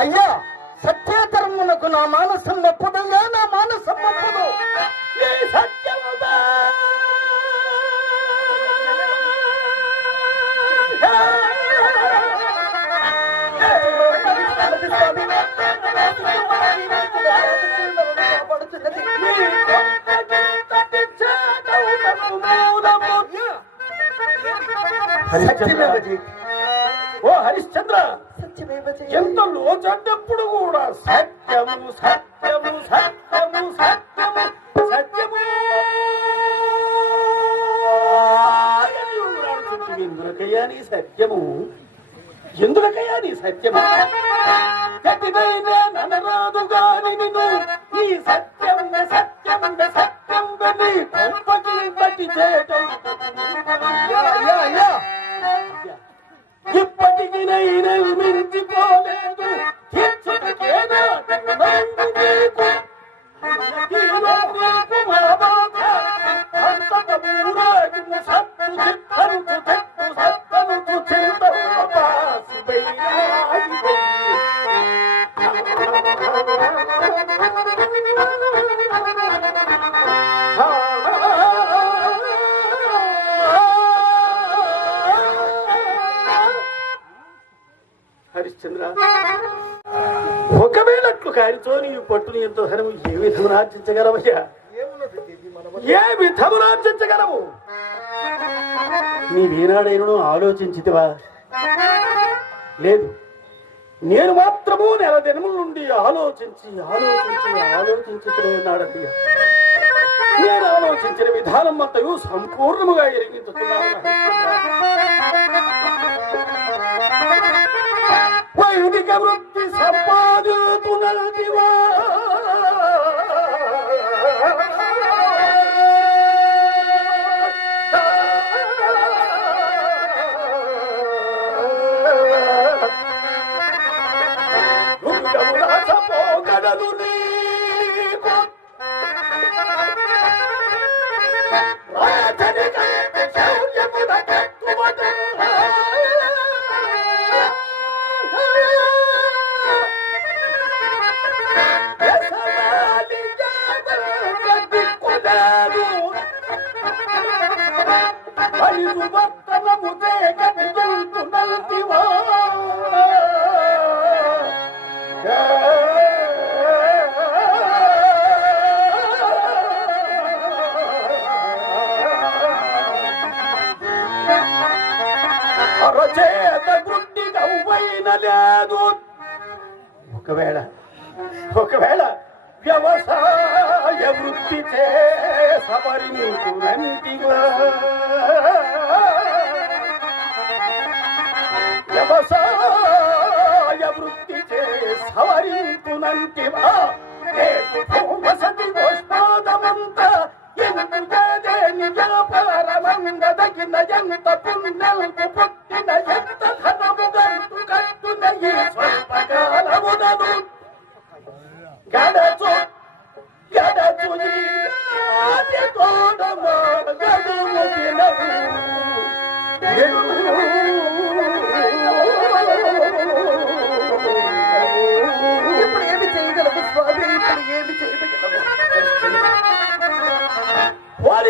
అయ్యా సత్యధర్మునకు నా మానసం నొప్పుదయ్యా నా మానసం సత్యమేవ జయతి. ఓ హరిశ్చంద్ర. ఎంత లోచన్నప్పుడు కూడా సత్యము సత్యము సత్యము సత్యము సత్యము. ఎందుకయ్యా నీ సత్యము? ఎందుకయ్యా నీ సత్యము? గట్టిదైన ననరాదు గాని నిన్ను నీ సత్యం సత్యం సత్యం నీ కొంపకి బట్టి చేయటం. అయ్యా, అయ్యా, ఇప్పటికి నైనా మించిపోలేదు అట్లు కారితో నీ పట్టుని ఎంత ధనము ఏ విధమున ఆర్జించగలవయ్యా? ఏ విధమున ఆర్జించగలవు? నీవేనాడైనను ఆలోచించితివా? లేదు. నేను మాత్రము నెల దినముల నుండి ఆలోచించి ఆలోచించి ఆలోచించుతూనే ఉన్నాడండి నేను ఆలోచించిన విధానం అంతయు సంపూర్ణముగా ఎరిగించుతున్నాను దైవిక వృత్తి సంపాదితున్నదివా పోగడలు నీకు రాజని కలిపి శౌర్యమున అరచేత గుడ్డి గవ్వైన లేదు. ఒకవేళ ఒకవేళ వ్యవసాయ వృత్తి చే నీకు నంటివా వ్యవసాయ వృత్తి చే చేసవరింపు నంటివా రేపు భూమసతి గోష్పాదమంత ఎందుకదే నిజ పరమందదగిన ఎంత పుణ్యంకు పుట్టిన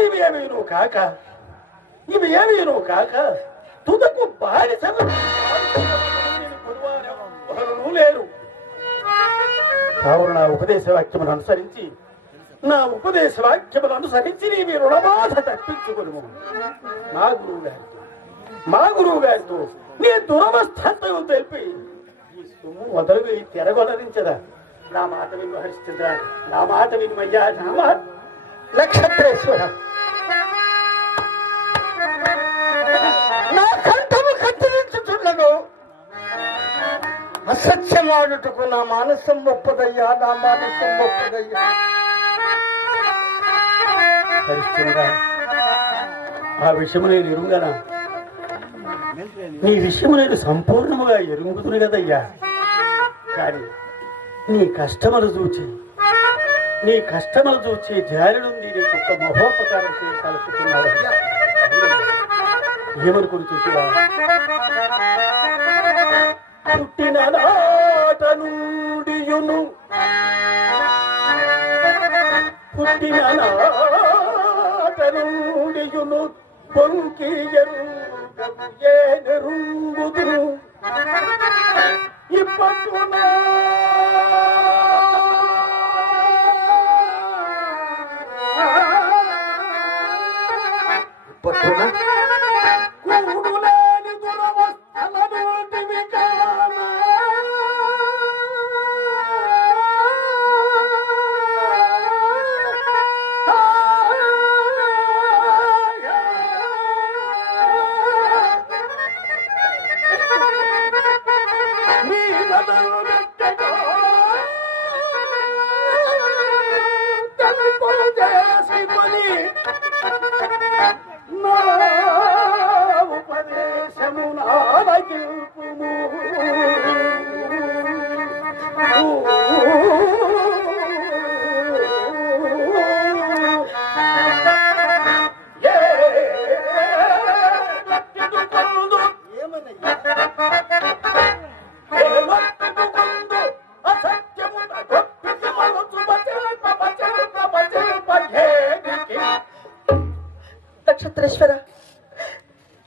ఇవి ఏమీ నువ్వు కాక ఇవి ఏమీ నువ్వు కాక తుదకు భార్య ఎవరు లేరు కావున నా ఉపదేశ వాక్యమును అనుసరించి నా ఉపదేశ వాక్యమును అనుసరించి నీవి రుణబాధ తప్పించుకును మా గురువు గారితో మా గురువు గారితో నీ దురవస్థంతో తెలిపి ఈ సొమ్ము వదలు తెరగొనరించదా నా మాట విను హరిశ్చంద్ర నా మాట విను అయ్యా నా మాట నక్షత్రేశ్వర అసత్యమాడుటకు నా మానసం ఒప్పదయ్యా నా మానసం ఒప్పదయ్యా. ఆ విషయము నేను ఎరుంగనా నీ విషయము నేను సంపూర్ణముగా ఎరుగుతును కదయ్యా. కానీ నీ కష్టములు చూచి నీ కష్టములు చూచి జాలి నీకు ఒక మహోపకారం చేసి తలుపుతున్నాడు ఏమనుకుని చూసివా పుట్టిన నాట నుండి పుట్టును నాట నుండియును పొంకి ఎరుంగుదు ఇప్పట్టున పట్టున కూడులేని దురవస్థలనుంటివి కాన.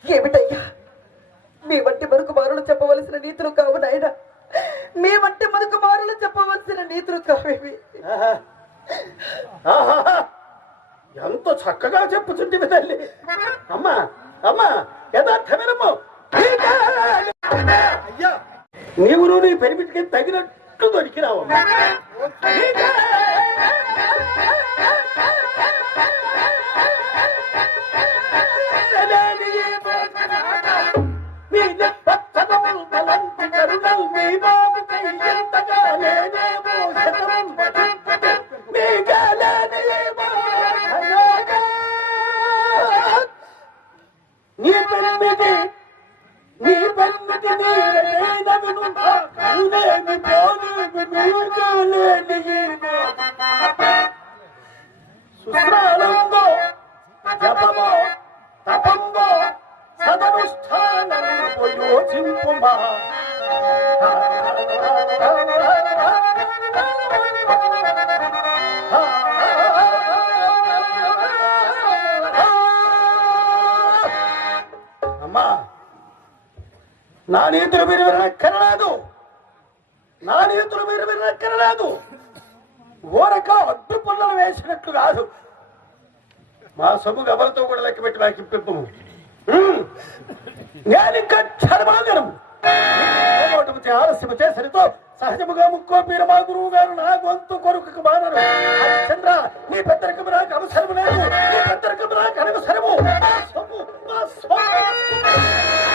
ఏమిటయ్యా? మీ వంటి మరుకు మారులు చెప్పవలసిన నీతులు కావు నాయన. మీ వంటి మరుకు మారులు చెప్పవలసిన నీతులు కావేవి ఎంత చక్కగా చెప్పుచుంటివి తల్లి. అమ్మా అమ్మా యథార్థమేనమ్మా. అయ్యా నీవు నువ్వు నీ పెరిమిటికి తగినట్టు దొరికినావమ్మా. بنبدي ني بنبدي دا بنون قلبي بنون بنور قالي نجينا Thank you. నా నీతులు మీరు వినక్కరలేదు నా నీతులు మీరు వినక్కరలేదు ఊరక అడ్డు పుల్లలు వేసినట్లు కాదు. మా సొమ్ము ఎవరితో కూడా లెక్క పెట్టి నాకు ఇప్పింపు నేను ఇంకా క్షణమాగను ఆలస్యం చేసరితో సహజముగా ముక్కో పీరమా గురువు గారు నా గొంతు కొరకు మానరు చంద్ర నీ పెద్దరికం నాకు అవసరము లేదు. నీ పెద్దరికం నాకు అనవసరము. సొమ్ము మా సొమ్ము.